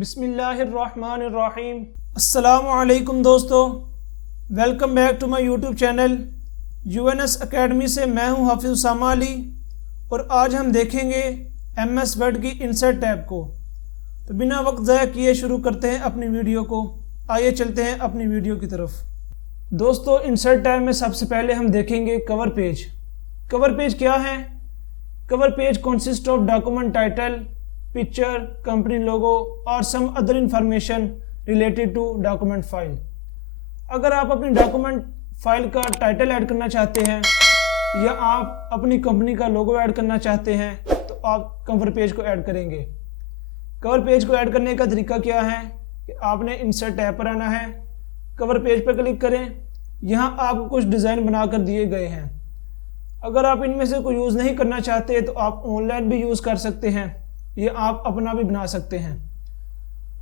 बिस्मिल्लाहिर्रहमानिर्रहीम। अस्सलामुअलैकुम दोस्तों, welcome back to my YouTube channel UNS academy से मैं हूं हाफिज़ उसामा अली और आज हम देखेंगे एमएस वर्ड की इंसर्ट टैब को। तो बिना वक्त ज़ाया किए शुरू करते हैं अपनी वीडियो को। आइए चलते हैं अपनी वीडियो की तरफ। दोस्तों, इंसर्ट टैब में सबसे पहले हम देखेंगे कवर पेज। कवर पेज क्या है? Cover page consist of document title, picture, company logo और some other information related to document file. अगर आप अपनी डॉक्यूमेंट फाइल का टाइटल ऐड करना चाहते हैं या आप अपनी कंपनी का लोगो ऐड करना चाहते हैं तो आप कवर पेज को ऐड करेंगे। कवर पेज को ऐड करने का तरीका क्या है कि आपने इंसर्ट टैब पर आना है, कवर पेज पर क्लिक करें। यहाँ आपको कुछ डिज़ाइन बनाकर दिए गए हैं। अगर आप इनमें से कोई यूज़ नहीं करना चाहते तो आप ऑनलाइन भी यूज़ कर सकते हैं, ये आप अपना भी बना सकते हैं।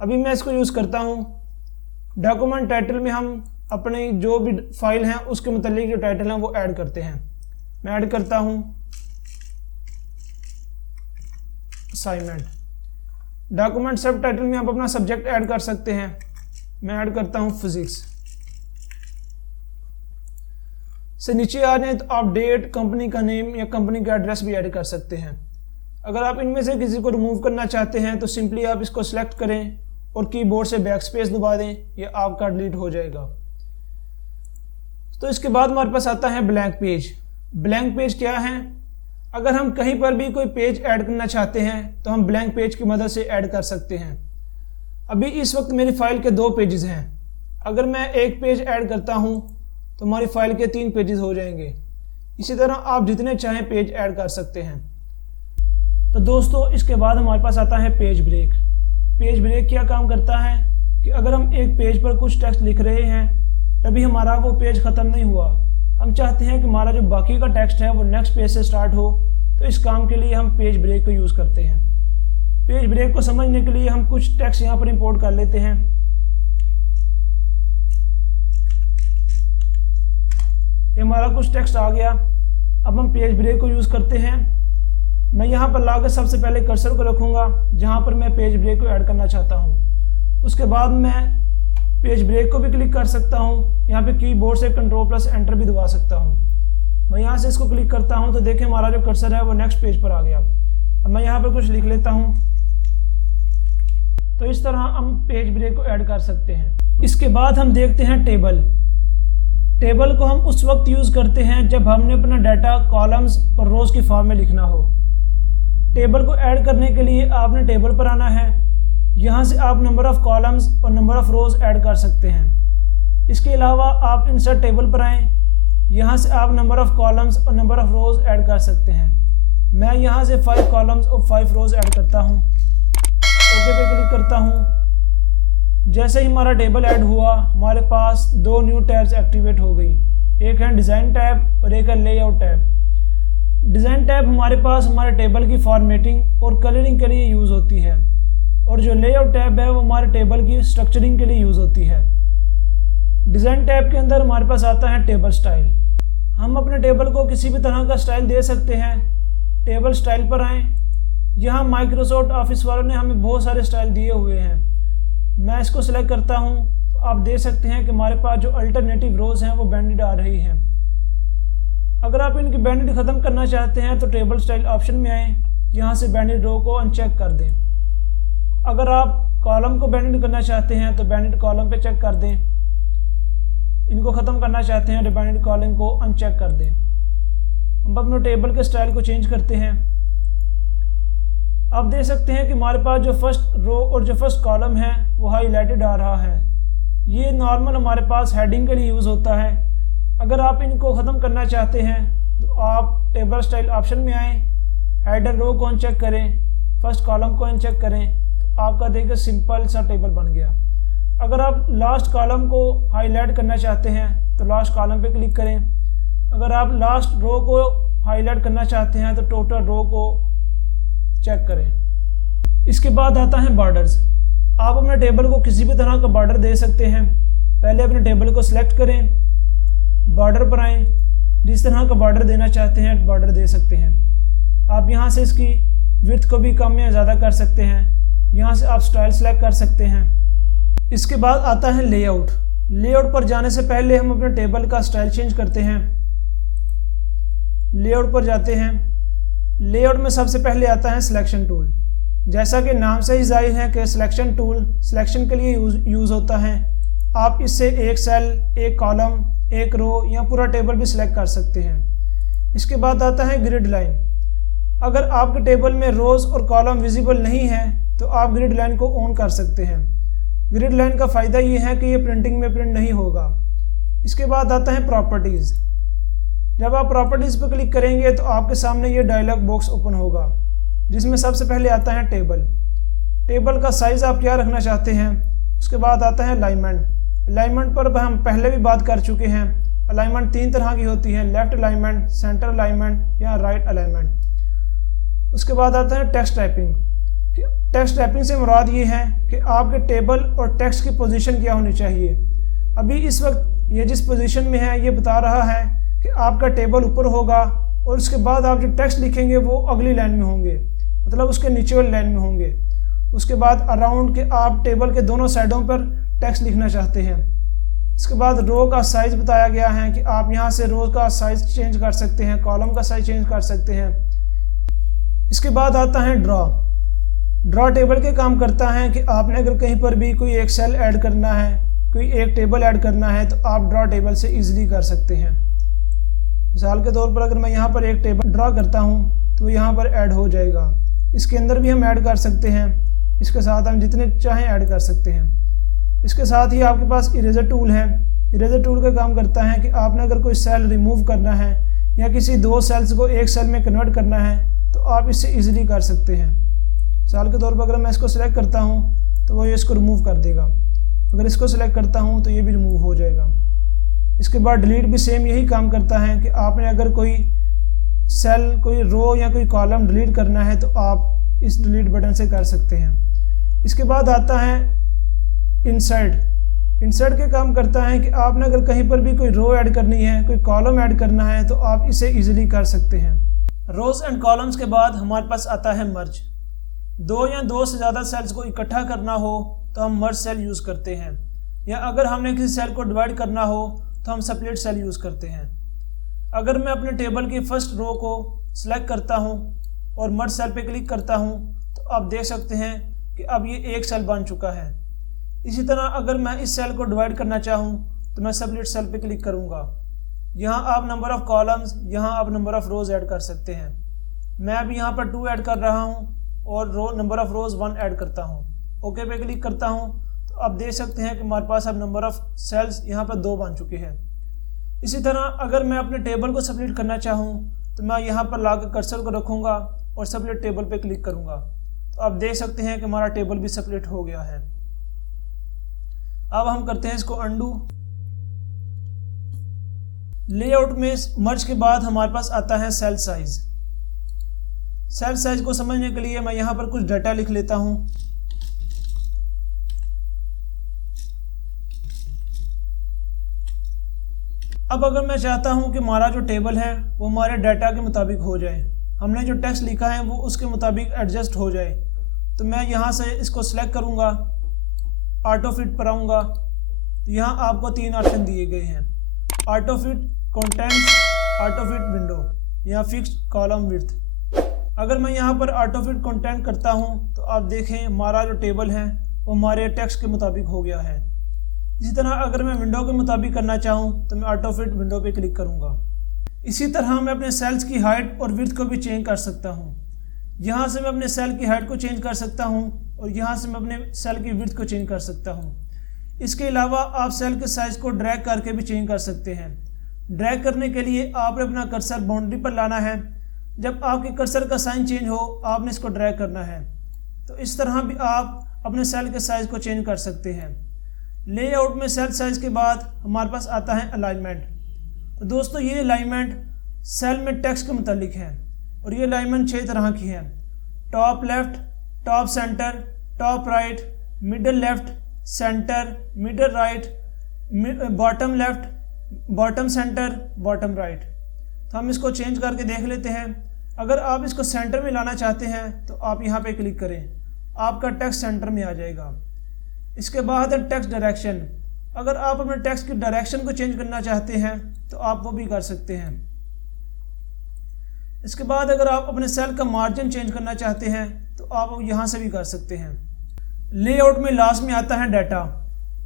अभी मैं इसको यूज़ करता हूँ। डॉक्यूमेंट टाइटल में हम अपनी जो भी फाइल हैं उसके मुतालिक जो टाइटल हैं वो ऐड करते हैं। मैं ऐड करता हूँ असाइनमेंट। डॉक्यूमेंट सब टाइटल में आप अपना सब्जेक्ट ऐड कर सकते हैं। मैं ऐड करता हूँ फिजिक्स। से नीचे आ जाए तो आप डेट, कंपनी का नेम या कंपनी का एड्रेस भी ऐड कर सकते हैं। अगर आप इनमें से किसी को रिमूव करना चाहते हैं तो सिंपली आप इसको सिलेक्ट करें और कीबोर्ड से बैक स्पेस दबा दें, यह आपका डिलीट हो जाएगा। तो इसके बाद हमारे पास आता है ब्लैंक पेज। ब्लैंक पेज क्या है? अगर हम कहीं पर भी कोई पेज ऐड करना चाहते हैं तो हम ब्लैंक पेज की मदद से ऐड कर सकते हैं। अभी इस वक्त मेरी फाइल के 2 पेजेस हैं। अगर मैं एक पेज ऐड करता हूं तो हमारी फाइल के 3 पेजेस हो जाएंगे। इसी तरह आप जितने चाहें पेज ऐड कर सकते हैं। तो दोस्तों, इसके बाद हमारे पास आता है पेज ब्रेक। पेज ब्रेक क्या काम करता है कि अगर हम एक पेज पर कुछ टेक्स्ट लिख रहे हैं तभी हमारा वो पेज ख़त्म नहीं हुआ, हम चाहते हैं कि हमारा जो बाकी का टेक्स्ट है वो नेक्स्ट पेज से स्टार्ट हो, तो इस काम के लिए हम पेज ब्रेक को यूज़ करते हैं। पेज ब्रेक को समझने के लिए हम कुछ टेक्स्ट यहाँ पर इंपोर्ट कर लेते हैं। ये हमारा कुछ टेक्स्ट आ गया। अब हम पेज ब्रेक को यूज़ करते हैं। मैं यहाँ पर लाकर सबसे पहले कर्सर को रखूँगा जहाँ पर मैं पेज ब्रेक को ऐड करना चाहता हूँ। उसके बाद मैं पेज ब्रेक को भी क्लिक कर सकता हूँ। यहाँ पे कीबोर्ड से Ctrl+Enter भी दबा सकता हूँ। मैं यहाँ से इसको क्लिक करता हूँ तो देखिए हमारा जो कर्सर है वो नेक्स्ट पेज पर आ गया। अब मैं यहाँ पर कुछ लिख लेता हूँ। तो इस तरह हम पेज ब्रेक को ऐड कर सकते हैं। इसके बाद हम देखते हैं टेबल। टेबल को हम उस वक्त यूज़ करते हैं जब हमने अपना डाटा कॉलम्स और रोज़ की फॉर्म में लिखना हो। टेबल को ऐड करने के लिए आपने टेबल पर आना है। यहाँ से आप नंबर ऑफ़ कॉलम्स और नंबर ऑफ़ रोज़ ऐड कर सकते हैं। इसके अलावा आप इंसर्ट टेबल पर आएँ। यहाँ से आप नंबर ऑफ़ कॉलम्स और नंबर ऑफ़ रोज़ ऐड कर सकते हैं। मैं यहाँ से 5 कॉलम्स और 5 रोज़ ऐड करता हूँ। ओके पे क्लिक करता हूँ। जैसे ही हमारा टेबल ऐड हुआ हमारे पास 2 न्यू टैब्स एक्टिवेट हो गई। एक है डिज़ाइन टैब और एक है लेआउट टैब। डिज़ाइन टैब हमारे पास हमारे टेबल की फॉर्मेटिंग और कलरिंग के लिए यूज़ होती है और जो लेआउट टैब है वो हमारे टेबल की स्ट्रक्चरिंग के लिए यूज़ होती है। डिज़ाइन टैब के अंदर हमारे पास आता है टेबल स्टाइल। हम अपने टेबल को किसी भी तरह का स्टाइल दे सकते हैं। टेबल स्टाइल पर आएँ। यहाँ माइक्रोसॉफ्ट ऑफिस वालों ने हमें बहुत सारे स्टाइल दिए हुए हैं। मैं इसको सिलेक्ट करता हूँ तो आप देख सकते हैं कि हमारे पास जो अल्टरनेटिव रोज़ हैं वो बैंडेड आ रही हैं। अगर आप इनकी बैंडेड ख़त्म करना चाहते हैं तो टेबल स्टाइल ऑप्शन में आएँ। यहाँ से बैंडेड रो को अनचेक कर दें। अगर आप कॉलम को बैंडेड करना चाहते हैं तो बैंडेड कॉलम पे चेक कर दें। इनको ख़त्म करना चाहते हैं तो बैंडेड कॉलम को अनचेक कर दें। हम अपने टेबल के स्टाइल को चेंज करते हैं। आप देख सकते हैं कि हमारे पास जो फर्स्ट रो और जो फर्स्ट कॉलम है वो हाईलाइटेड आ रहा है। ये नॉर्मल हमारे पास हेडिंग के लिए यूज़ होता है। अगर आप इनको ख़त्म करना चाहते हैं तो आप टेबल स्टाइल ऑप्शन में आएँ, हेडर रो को अनचेक करें, फर्स्ट कॉलम को अनचेक करें, तो आपका देखिए सिंपल सा टेबल बन गया। अगर आप लास्ट कॉलम को हाईलाइट करना चाहते हैं तो लास्ट कॉलम पे क्लिक करें। अगर आप लास्ट रो को हाईलाइट करना चाहते हैं तो टोटल रो को चेक करें। इसके बाद आता है बॉर्डर्स। आप अपने टेबल को किसी भी तरह का बॉर्डर दे सकते हैं। पहले अपने टेबल को सिलेक्ट करें, बॉर्डर पर आएँ। जिस तरह का बॉर्डर देना चाहते हैं बॉर्डर दे सकते हैं। आप यहाँ से इसकी विड्थ को भी कम या ज़्यादा कर सकते हैं। यहाँ से आप स्टाइल सेलेक्ट कर सकते हैं। इसके बाद आता है लेआउट। लेआउट पर जाने से पहले हम अपने टेबल का स्टाइल चेंज करते हैं। लेआउट पर जाते हैं। लेआउट में सबसे पहले आता है सिलेक्शन टूल। जैसा कि नाम से ही जाहिर है कि सिलेक्शन टूल सिलेक्शन के लिए यूज़ होता है। आप इससे एक सेल, एक कॉलम, एक रो या पूरा टेबल भी सिलेक्ट कर सकते हैं। इसके बाद आता है ग्रिड लाइन। अगर आपके टेबल में रोज़ और कॉलम विजिबल नहीं है तो आप ग्रिड लाइन को ऑन कर सकते हैं। ग्रिड लाइन का फ़ायदा ये है कि ये प्रिंटिंग में प्रिंट नहीं होगा। इसके बाद आता है प्रॉपर्टीज़। जब आप प्रॉपर्टीज़ पर क्लिक करेंगे तो आपके सामने ये डायलॉग बॉक्स ओपन होगा, जिसमें सबसे पहले आता है टेबल। टेबल का साइज़ आप क्या रखना चाहते हैं। उसके बाद आता है अलाइनमेंट। अलाइनमेंट पर हम पहले भी बात कर चुके हैं। अलाइनमेंट 3 तरह की होती है, लेफ्ट अलाइनमेंट, सेंटर अलाइनमेंट या राइट अलाइनमेंट। उसके बाद आता है टेक्स्ट टाइपिंग। टेक्स्ट टाइपिंग से मुराद ये है कि आपके टेबल और टेक्स्ट की पोजीशन क्या होनी चाहिए। अभी इस वक्त ये जिस पोजीशन में है ये बता रहा है कि आपका टेबल ऊपर होगा और उसके बाद आप जो टेक्स्ट लिखेंगे वो अगली लाइन में होंगे, मतलब उसके नीचे वाली लाइन में होंगे। उसके बाद अराउंड के आप टेबल के दोनों साइडों पर टेक्स्ट लिखना चाहते हैं। इसके बाद रो का साइज़ बताया गया है कि आप यहाँ से रो का साइज़ चेंज कर सकते हैं, कॉलम का साइज़ चेंज कर सकते हैं। इसके बाद आता है ड्रॉ। ड्रॉ टेबल के काम करता है कि आपने अगर कहीं पर भी कोई एक सेल ऐड करना है, कोई एक टेबल ऐड करना है तो आप ड्रॉ टेबल से ईजिली कर सकते हैं। मिसाल के तौर पर अगर मैं यहाँ पर एक टेबल ड्रॉ करता हूँ तो यहाँ पर ऐड हो जाएगा। इसके अंदर भी हम ऐड कर सकते हैं, इसके साथ हम जितने चाहें ऐड कर सकते हैं। इसके साथ ही आपके पास इरेजर टूल है। इरेजर टूल का काम करता है कि आपने अगर कोई सेल रिमूव करना है या किसी 2 सेल्स को एक सेल में कन्वर्ट करना है तो आप इससे ईजिली कर सकते हैं। मिसाल के तौर पर अगर मैं इसको सिलेक्ट करता हूँ तो वो ये इसको रिमूव कर देगा। अगर इसको सिलेक्ट करता हूँ तो ये भी रिमूव हो जाएगा। इसके बाद डिलीट भी सेम यही काम करता है कि आपने अगर कोई सेल, कोई रो या कोई कॉलम डिलीट करना है तो आप इस डिलीट बटन से कर सकते हैं। इसके बाद आता है इंसर्ट। इंसर्ट के काम करता है कि आपने अगर कहीं पर भी कोई रो ऐड करनी है, कोई कॉलम ऐड करना है तो आप इसे ईजिली कर सकते हैं। रोज एंड कॉलम्स के बाद हमारे पास आता है मर्ज। 2 या 2 से ज़्यादा सेल्स को इकट्ठा करना हो तो हम मर्ज सेल यूज़ करते हैं, या अगर हमने किसी सेल को डिवाइड करना हो तो हम स्प्लिट सेल यूज़ करते हैं। अगर मैं अपने टेबल की फर्स्ट रो को सिलेक्ट करता हूं और मर्ज सेल पे क्लिक करता हूं तो आप देख सकते हैं कि अब ये एक सेल बन चुका है। इसी तरह अगर मैं इस सेल को डिवाइड करना चाहूं तो मैं स्प्लिट सेल पे क्लिक करूंगा। यहाँ आप नंबर ऑफ़ कॉलम्स, यहाँ आप नंबर ऑफ़ रोज़ ऐड कर सकते हैं। मैं अभी यहाँ पर 2 ऐड कर रहा हूँ और नंबर ऑफ़ रोज़ 1 ऐड करता हूँ। ओके पे क्लिक करता हूँ तो आप देख सकते हैं कि हमारे पास अब नंबर ऑफ़ सेल्स यहाँ पर 2 बन चुके हैं। इसी तरह अगर मैं अपने टेबल को स्प्लिट करना चाहूँ तो मैं यहाँ पर लाकर कर्सर को रखूँगा और स्प्लिट टेबल पे क्लिक करूँगा तो आप देख सकते हैं कि हमारा टेबल भी स्प्लिट हो गया है। अब हम करते हैं इसको अंडू। लेआउट में मर्ज के बाद हमारे पास आता है सेल साइज। सेल साइज को समझने के लिए मैं यहाँ पर कुछ डाटा लिख लेता हूँ। अब अगर मैं चाहता हूँ कि हमारा जो टेबल है वो हमारे डाटा के मुताबिक हो जाए, हमने जो टेक्स्ट लिखा है वो उसके मुताबिक एडजस्ट हो जाए, तो मैं यहाँ से इसको सिलेक्ट करूँगा, ऑटो फिट पर आऊँगा तो यहाँ आपको 3 ऑप्शन दिए गए हैं। Auto fit, contents, auto fit window या फिक्स्ड कॉलम विड्थ। अगर मैं यहाँ पर ऑटो फिट कंटेंट करता हूँ तो आप देखें हमारा जो टेबल है वो हमारे टेक्स्ट के मुताबिक हो गया है। इसी तरह अगर मैं विंडो के मुताबिक करना चाहूँ तो मैं ऑटो फिट विंडो पे क्लिक करूँगा। इसी तरह मैं अपने सेल्स की हाइट और विड्थ को भी चेंज कर सकता हूँ। यहाँ से मैं अपने सेल की हाइट को चेंज कर सकता हूँ और यहाँ से मैं अपने सेल की विड्थ को चेंज कर सकता हूँ। इसके अलावा आप सेल के साइज़ को ड्रैग करके भी चेंज कर सकते हैं। ड्रैग करने के लिए आपने अपना कर्सर बाउंड्री पर लाना है। जब आपके कर्सर का साइन चेंज हो आपने इसको ड्रैग करना है। तो इस तरह भी आप अपने सेल के साइज़ को चेंज कर सकते हैं। लेआउट में सेल साइज़ के बाद हमारे पास आता है अलाइनमेंट। तो दोस्तों ये अलाइनमेंट सेल में टेक्स्ट के मुतालिक है और ये अलाइनमेंट 6 तरह की है। Top left, top centre, top right, middle left, centre, middle right, bottom left, bottom centre, bottom right. तो हम इसको चेंज करके देख लेते हैं। अगर आप इसको सेंटर में लाना चाहते हैं तो आप यहाँ पे क्लिक करें। आपका टेक्स्ट सेंटर में आ जाएगा। इसके बाद है टेक्स्ट डायरेक्शन। अगर आप अपने टेक्स्ट की डायरेक्शन को चेंज करना चाहते हैं तो आप वो भी कर सकते हैं। इसके बाद अगर आप अपने सेल का मार्जिन चेंज करना चाहते हैं तो आप यहाँ से भी कर सकते हैं। लेआउट में लास्ट में आता है डाटा।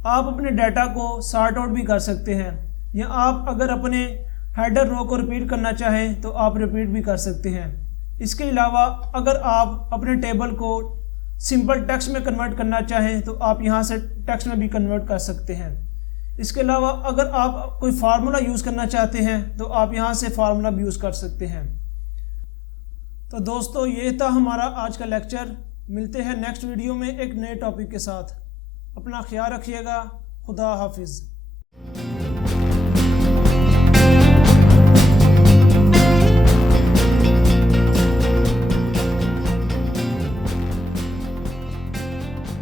आप अपने डाटा को सॉर्ट आउट भी कर सकते हैं, या आप अगर अपने हेडर रो को रिपीट करना चाहें तो आप रिपीट भी कर सकते हैं। इसके अलावा अगर आप अपने टेबल को सिंपल टेक्स्ट में कन्वर्ट करना चाहें तो आप यहाँ से टेक्स्ट में भी कन्वर्ट कर सकते हैं। इसके अलावा अगर आप कोई फार्मूला यूज़ करना चाहते हैं तो आप यहाँ से फार्मूला भी यूज़ कर सकते हैं। तो दोस्तों, ये था हमारा आज का लेक्चर। मिलते हैं नेक्स्ट वीडियो में एक नए टॉपिक के साथ। अपना ख्याल रखिएगा। खुदा हाफिज़।